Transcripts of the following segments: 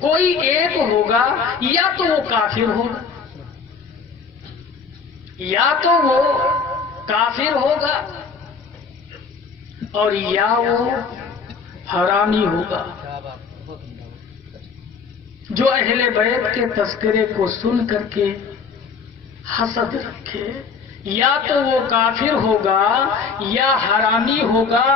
کوئی ایک ہوگا، یا تو وہ کافر ہوگا، یا تو وہ کافر ہوگا اور یا وہ حرامی ہوگا۔ جو اہل بیت کے تذکرے کو سن کر کے حسد رکھے، یا تو وہ کافر ہوگا یا حرامی ہوگا،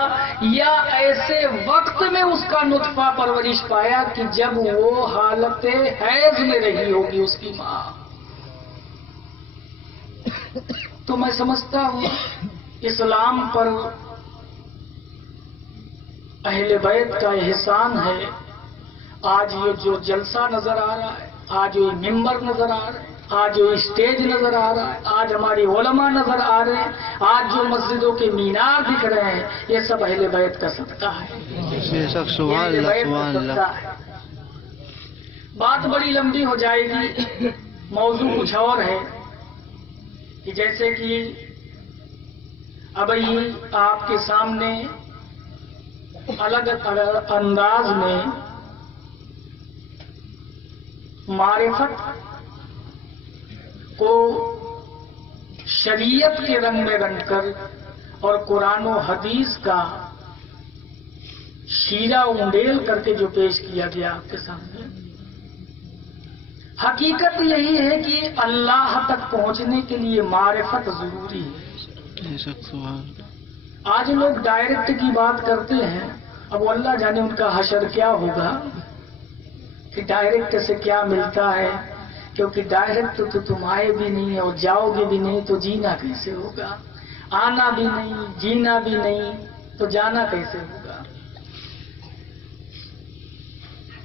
یا ایسے وقت میں اس کا نطفہ پرورش پایا کہ جب وہ حالت حیض میں رہی ہوگی اس کی ماں۔ تو میں سمجھتا ہوں اسلام پر اہل بیت کا احسان ہے۔ آج یہ جو جلسہ نظر آ رہا ہے، آج یہ ممبر نظر آ رہا ہے، آج جو اسٹیج نظر آ رہا ہے، آج ہماری علماء نظر آ رہے ہیں، آج جو مسجدوں کے مینار دکھ رہے ہیں، یہ سب اہل بیت کا صدقہ ہے۔ سبحان اللہ، سبحان اللہ۔ بات بڑی لمبی ہو جائے گی، موضوع کچھ اور ہے کہ جیسے کہ ابھی آپ کے سامنے الگ الگ انداز میں معرفت کو شریعت کے رنگ میں رنگ کر اور قرآن و حدیث کا شیرہ انڈیل کر کے جو پیش کیا گیا آپ کے سامنے، حقیقت یہی ہے کہ اللہ تک پہنچنے کے لیے معرفت ضروری ہے۔ آج لوگ ڈائریکٹ کی بات کرتے ہیں، اب اللہ جانے ان کا حشر کیا ہوگا کہ ڈائریکٹ سے کیا ملتا ہے، کیونکہ ڈائریکٹ تو تم آئے بھی نہیں اور جاؤ گے بھی نہیں تو جینا کیسے ہوگا؟ آنا بھی نہیں، جینا بھی نہیں تو جانا کیسے ہوگا؟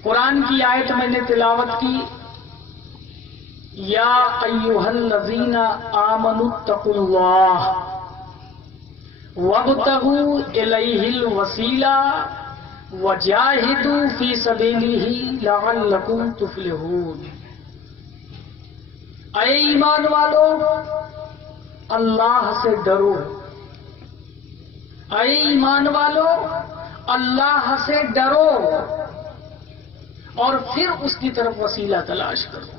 قرآن کی آیت میں نے تلاوت کی، یا ایھا الذین آمنوا اتقوا اللہ وابتغوا الیہ الوسیلہ وجاہدوا فی سبیلہ لعلکم تفلحون۔ اے ایمان والو، اللہ سے ڈرو، اے ایمان والو اللہ سے ڈرو اور پھر اس کی طرف وسیلہ تلاش کرو،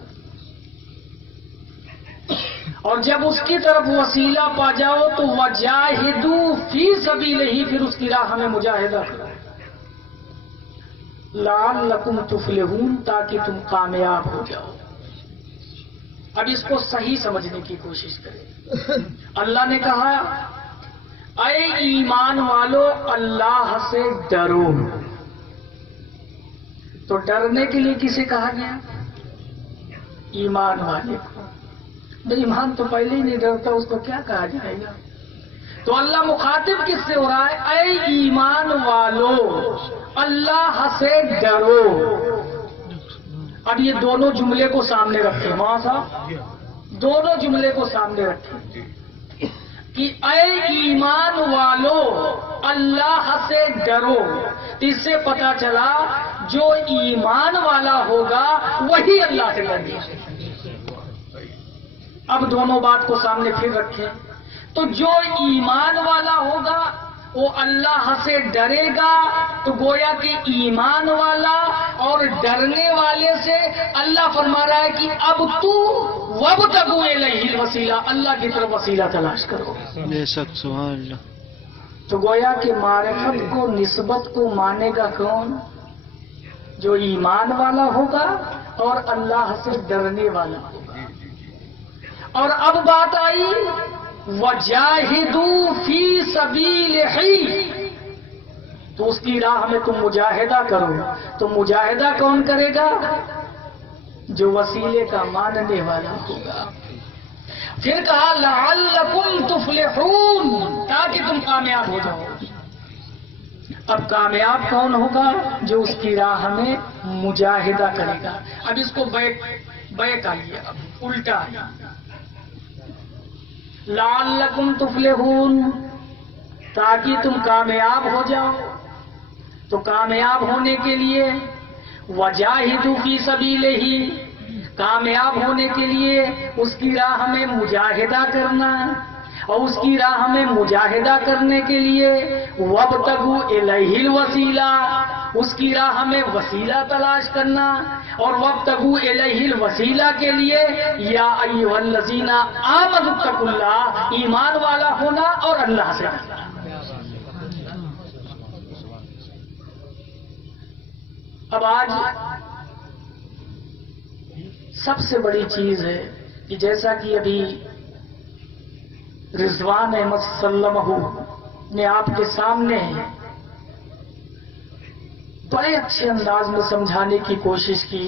اور جب اس کی طرف وسیلہ پا جاؤ تو وجاہدوا فی سبیلہ، پھر اس کی راہ میں مجاہدہ کرو، لعلکم تفلحون، تاکہ تم کامیاب ہو جاؤ۔ اب اس کو صحیح سمجھنے کی کوشش کریں۔ اللہ نے کہا اے ایمان والو اللہ سے ڈرو، تو ڈرنے کے لیے کسے کہا گیا؟ ایمان والے کو۔ ایمان تو پہلے ہی نہیں ڈرتا، اس کو کیا کہا جائے گا؟ تو اللہ مخاطب کس سے ہو رہا ہے؟ اے ایمان والو اللہ سے ڈرو۔ اب یہ دونوں جملے کو سامنے رکھیں، وہاں صاحب دونوں جملے کو سامنے رکھیں کہ اے ایمان والو اللہ سے ڈرو۔ اس سے پتا چلا جو ایمان والا ہوگا وہی اللہ سے ڈرے۔ اب دونوں بات کو سامنے پھر رکھیں، تو جو ایمان والا ہوگا وہ اللہ سے ڈرے گا، تو گویا کہ ایمان والا اور ڈرنے والے سے اللہ فرما رہا ہے کہ اب تو وابتغوا الیہ الوسیلہ، اللہ کی طرف وسیلہ تلاش کرو۔ بے شک، سبحان اللہ۔ تو گویا کہ معرفت کو، نسبت کو مانے گا کون؟ جو ایمان والا ہوگا اور اللہ سے ڈرنے والا ہوگا۔ اور اب بات آئی وجاہدوا فی سبیلہ، تو اس کی راہ میں تم مجاہدہ کرو۔ تو مجاہدہ کون کرے گا؟ جو وسیلے کا ماننے والا ہوگا۔ پھر کہا لعلکم تفلحون، تاکہ تم کامیاب ہو جاؤ۔ اب کامیاب کون ہوگا؟ جو اس کی راہ میں مجاہدہ کرے گا۔ اب اس کو بیک آئیے، اب الٹا آئیے، لعلکم تفلحون، تاکہ تم کامیاب ہو جاؤ۔ تو کامیاب ہونے کے لیے وجاہدوا فی سبیلہ، کامیاب ہونے کے لیے اس کی راہ میں مجاہدہ کرنا، اور اس کی راہ میں مجاہدہ کرنے کے لیے وابتغوا الیہ الوسیلہ، اس کی راہ میں وسیلہ تلاش کرنا، اور وابتغوا الیہ الوسیلہ کے لیے یا ایھا الذین آمنوا اتقوا اللہ، ایمان والا ہونا اور اللہ سے ڈرنا۔ اب آج سب سے بڑی چیز ہے کہ جیسا کہ ابھی رضوان احمد سلمہ نے آپ کے سامنے بڑے اچھے انداز میں سمجھانے کی کوشش کی،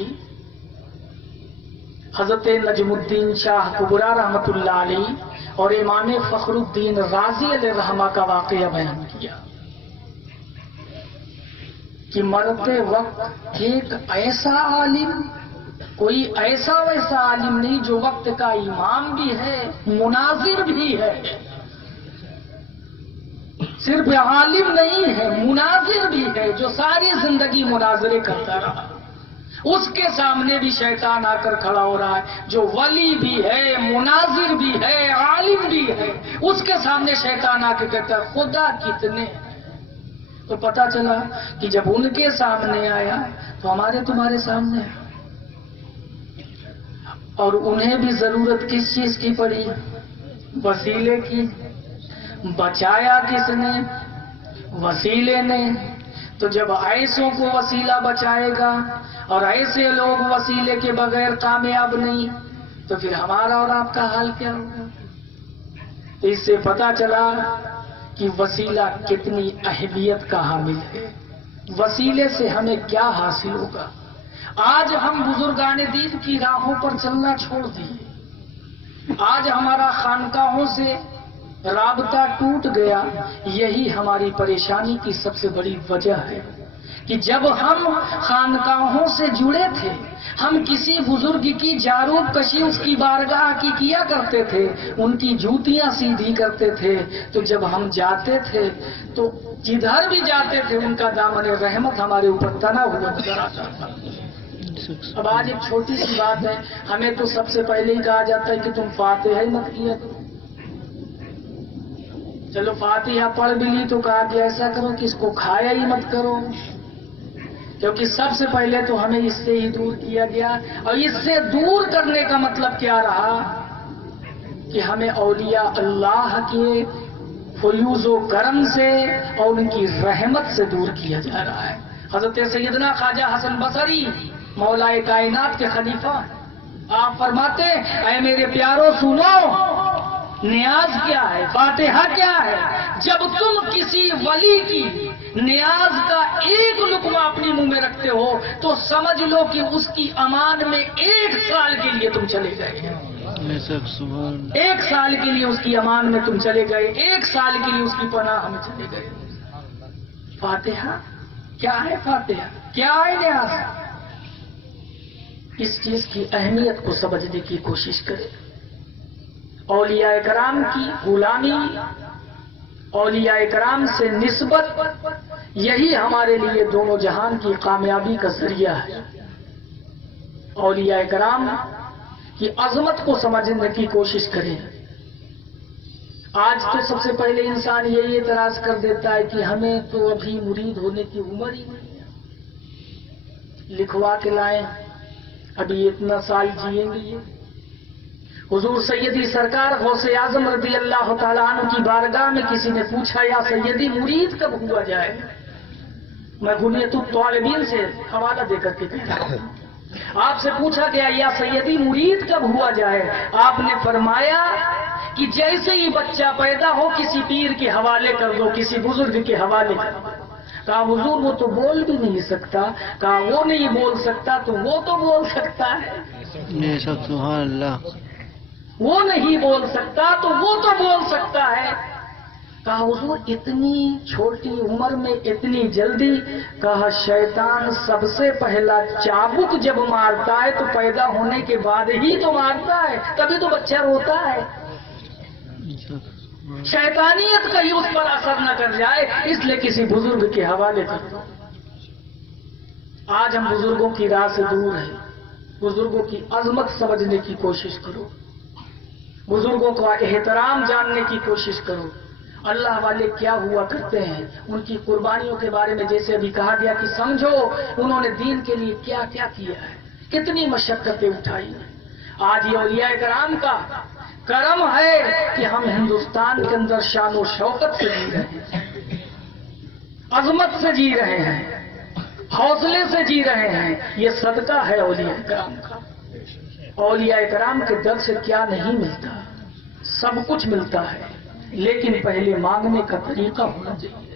حضرت نجم الدین شاہ کبرا رحمت اللہ علیہ اور امام فخر الدین رازی علیہ رحمہ کا واقعہ بیان کیا کہ مرتے وقت ایک ایسا عالم، کوئی ایسا ویسا عالم نہیں جو وقت کا امام بھی ہے، مناظر بھی ہے، صرف عالم نہیں ہے، مناظر بھی ہے، جو ساری زندگی مناظرے کرتا رہا، اس کے سامنے بھی شیطان آ کر کھڑا ہو رہا ہے، جو ولی بھی ہے، مناظر بھی ہے، عالم بھی ہے، اس کے سامنے شیطان آ کے کہتا ہے خدا کتنے۔ تو پتا چلا کہ جب ان کے سامنے آیا تو ہمارے تمہارے سامنے، اور انہیں بھی ضرورت کس چیز کی پڑی؟ وسیلے کی۔ بچایا کس نے؟ وسیلے نے۔ تو جب ایسوں کو وسیلہ بچائے گا اور ایسے لوگ وسیلے کے بغیر کامیاب نہیں، تو پھر ہمارا اور آپ کا حال کیا ہوگا؟ تو اس سے پتا چلا کہ وسیلہ کتنی اہمیت کا حامل ہے، وسیلے سے ہمیں کیا حاصل ہوگا۔ آج ہم بزرگان دین کی راہوں پر چلنا چھوڑ دیے، آج ہمارا خانقاہوں سے رابطہ ٹوٹ گیا، یہی ہماری پریشانی کی سب سے بڑی وجہ ہے کہ جب ہم خانقاہوں سے جڑے تھے، ہم کسی بزرگ کی جاروب کشی اس کی بارگاہ کی کیا کرتے تھے، ان کی جوتیاں سیدھی کرتے تھے، تو جب ہم جاتے تھے تو جدھر بھی جاتے تھے ان کا دامن رحمت ہمارے اوپر تنا ہوا نظر آتا تھا۔ اب آج ایک چھوٹی سی بات ہے، ہمیں تو سب سے پہلے ہی کہا جاتا ہے کہ تم فاتحہ ہی مت کیا کرو۔ چلو فاتحہ پڑھ بھی لی تو کہا کہ ایسا کرو کہ اس کو کھایا ہی مت کرو، کیونکہ سب سے پہلے تو ہمیں اس سے ہی دور کیا گیا، اور اس سے دور کرنے کا مطلب کیا رہا کہ ہمیں اولیاء اللہ کے فیوز و کرم سے اور ان کی رحمت سے دور کیا جا رہا ہے۔ حضرت سیدنا خواجہ حسن بصری مولائے کائنات کے خلیفہ، آپ فرماتے اے میرے پیاروں سنو، نیاز کیا ہے، فاتحہ کیا ہے؟ جب تم کسی ولی کی نیاز کا ایک لقمہ اپنی منہ میں رکھتے ہو تو سمجھ لو کہ اس کی امان میں 1 سال کے لیے تم چلے گئے، 1 سال کے لیے اس کی امان میں تم چلے گئے، 1 سال کے لیے اس کی پناہ میں چلے گئے۔ فاتحہ کیا ہے؟ فاتحہ کیا ہے؟ نیاز۔ اس چیز کی اہمیت کو سمجھنے کی کوشش کرے۔ اولیاء کرام کی غلامی، اولیاء کرام سے نسبت، یہی ہمارے لیے دونوں جہان کی کامیابی کا ذریعہ ہے۔ اولیاء کرام کی عظمت کو سمجھنے کی کوشش کریں۔ آج تو سب سے پہلے انسان یہی اعتراض کر دیتا ہے کہ ہمیں تو ابھی مرید ہونے کی عمر ہی نہیں ہے، لکھوا کے لائیں، ابھی اتنا سال جئیں گے یہ۔ حضور سیدی سرکار غوث اعظم رضی اللہ تعالیٰ عنہ کی بارگاہ میں کسی نے پوچھا یا سیدی مرید کب ہوا جائے؟ میں غنیۃ الطالبین سے حوالہ دے کر کے کہتا ہوں، آپ سے پوچھا گیا یا سیدی مرید کب ہوا جائے؟ آپ نے فرمایا کہ جیسے ہی بچہ پیدا ہو کسی پیر کے حوالے کر دو، کسی بزرگ کے حوالے کر دو۔ کہا حضور وہ تو بول بھی نہیں سکتا۔ کہا وہ نہیں بول سکتا تو وہ تو بول سکتا ہے۔ سبحان اللہ۔ وہ نہیں بول سکتا تو وہ تو بول سکتا ہے۔ کہا حضور اتنی چھوٹی عمر میں اتنی جلدی؟ کہا شیطان سب سے پہلا چابک جب مارتا ہے تو پیدا ہونے کے بعد ہی تو مارتا ہے، تبھی تو بچہ روتا ہے۔ شیطانیت کہیں اس پر اثر نہ کر جائے، اس لیے کسی بزرگ کے حوالے کر دو۔ آج ہم بزرگوں کی راہ سے دور ہیں، بزرگوں کی عظمت سمجھنے کی کوشش کرو، بزرگوں کا احترام جاننے کی کوشش کرو۔ اللہ والے کیا ہوا کرتے ہیں، ان کی قربانیوں کے بارے میں جیسے ابھی کہا گیا کہ سمجھو انہوں نے دین کے لیے کیا کیا کیا ہے، کتنی مشقتیں اٹھائی ہیں۔ آج یہ اولیاء کرام کا کرم ہے کہ ہم ہندوستان کے اندر شان و شوکت سے جی رہے ہیں، عظمت سے جی رہے ہیں، حوصلے سے جی رہے ہیں۔ یہ صدقہ ہے اولیاء کرام کا۔ اولیاء کرام کے در سے کیا نہیں ملتا، سب کچھ ملتا ہے، لیکن پہلے مانگنے کا طریقہ ہونا چاہیے۔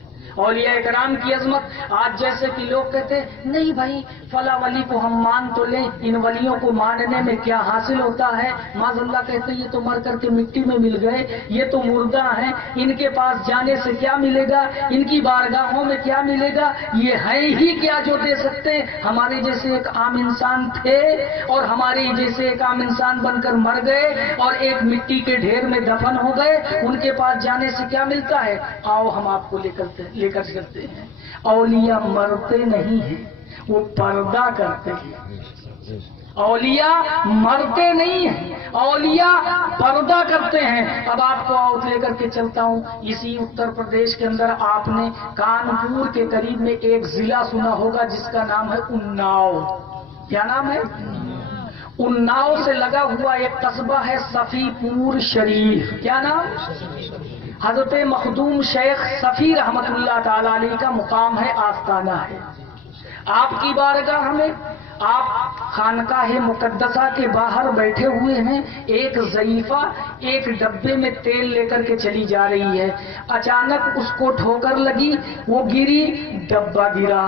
اولیاء کرام کی عظمت، آج جیسے کہ لوگ کہتے ہیں نہیں بھائی فلاں ولی کو ہم مان تو لیں، ان ولیوں کو ماننے میں کیا حاصل ہوتا ہے، معاذ اللہ کہتے ہیں یہ تو مر کر کے مٹی میں مل گئے، یہ تو مردہ ہیں، ان کے پاس جانے سے کیا ملے گا، ان کی بارگاہوں میں کیا ملے گا، یہ ہے ہی کیا جو دے سکتے ہیں۔ ہمارے جیسے ایک عام انسان تھے اور ہمارے جیسے ایک عام انسان بن کر مر گئے اور ایک مٹی کے ڈھیر میں دفن ہو گئے، ان کے پاس جانے سے کیا ملتا ہے؟ آؤ ہم آپ کو لے کر چلتے ہیں۔ اولیاء مرتے نہیں ہیں، وہ پردہ کرتے ہیں۔ اولیاء مرتے نہیں ہیں، اولیاء پردہ کرتے ہیں۔ اب آپ کو لے کر کے چلتا ہوں، اسی اتر پردیش کے اندر آپ نے کانپور کے قریب میں ایک ضلع سنا ہوگا جس کا نام ہے اناؤ۔ کیا نام ہے؟ اناؤ سے لگا ہوا ایک قصبہ ہے صفی پور شریف۔ کیا نام؟ حضرت مخدوم شیخ صفی رحمت اللہ تعالی علیہ کا مقام ہے، آستانہ ہے۔ آپ کی بارگاہ میں آپ خانقاہ مقدسہ کے باہر بیٹھے ہوئے ہیں، ایک ضعیفہ ایک ڈبے میں تیل لے کر کے چلی جا رہی ہے، اچانک اس کو ٹھوکر لگی، وہ گری، ڈبہ گرا،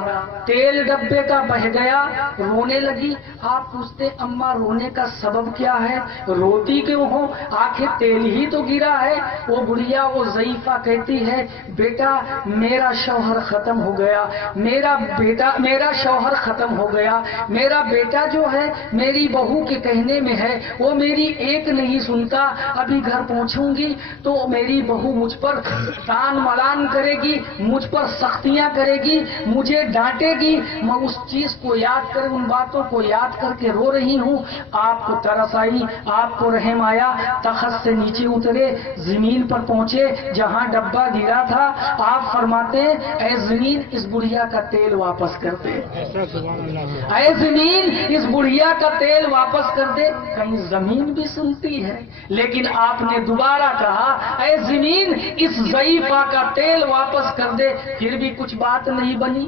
تیل ڈبے کا بہہ گیا، رونے لگی۔ آپ پوچھتے اماں رونے کا سبب کیا ہے، روتی کیوں ہو، آخر تیل ہی تو گرا ہے۔ وہ بڑھیا وہ ضعیفہ کہتی ہے بیٹا میرا شوہر ختم ہو گیا، میرا شوہر ختم ہو گیا، میرا بیٹا جو ہے میری بہو کے کہنے میں ہے، وہ میری ایک نہیں سنتا، ابھی گھر پہنچوں گی تو میری بہو مجھ پر تان ملان کرے گی، مجھ پر سختیاں کرے گی، مجھے ڈانٹے گی، میں اس چیز کو یاد کر ان باتوں کو یاد کر کے رو رہی ہوں۔ آپ کو ترس آئی، آپ کو رحم آیا، تخت سے نیچے اترے، زمین پر پہنچے جہاں ڈبہ گرا تھا۔ آپ فرماتے ہیں اے زمین اس بڑھیا کا تیل واپس کر دے، اے زمین اس بڑھیا کا تیل واپس کر دے۔ کہیں زمین بھی سنتی ہے، لیکن آپ نے دوبارہ کہا اے زمین اس ضعیفہ کا تیل واپس کر دے، پھر بھی کچھ بات نہیں بنی۔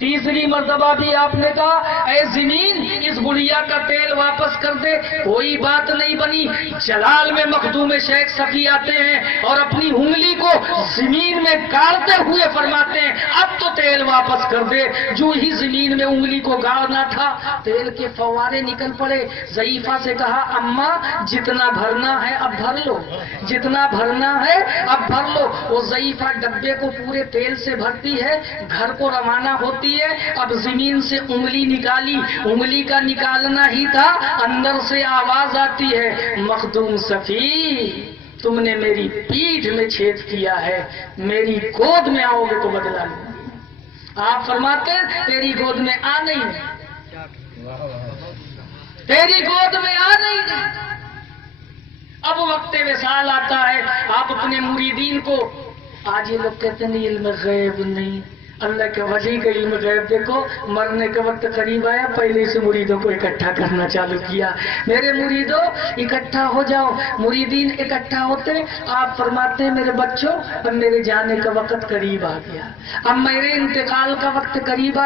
تیسری مرتبہ بھی آپ نے کہا اے زمین اس بڑھیا کا تیل واپس کر دے، کوئی بات نہیں بنی۔ جلال میں مخدوم شیخ صفی آتے ہیں اور اپنی انگلی کو زمین میں گاڑتے ہوئے فرماتے ہیں اب تو تیل واپس کر دے۔ جو ہی زمین میں انگلی کو گاڑنا تھا تیل کے فوارے نکل پڑے۔ ضعیفہ سے کہا اماں جتنا بھرنا ہے اب بھر لو، جتنا بھرنا ہے اب بھر لو۔ وہ ضعیفہ ڈبے کو پورے تیل سے بھرتی ہے، گھر کو روانہ ہوتی ہے۔ اب زمین سے انگلی نکالی، انگلی کا نکالنا ہی تھا، اندر سے آواز آتی ہے مخدوم صفی تم نے میری پیٹھ میں چھید کیا ہے، میری گود میں آؤ گے تو بدلا لوں گی۔ آپ فرماتے ہیں تیری گود میں آ نہیں، تیری گود میں آ نہیں۔ اب وقت وصال آتا ہے، آپ اپنے مریدین کو، آج یہ لوگ کہتے ہیں علم غیب نہیں، اللہ کے وجہ کا علم غیب دیکھو، مرنے کا وقت قریب آیا پہلے سے مریدوں کو اکٹھا کرنا چالو کیا۔ میرے مریدوں اکٹھا ہو جاؤ، مریدین اکٹھا ہوتے، آپ فرماتے ہیں میرے بچوں اب میرے جانے کا وقت قریب آ گیا، اب میرے انتقال کا وقت قریب آ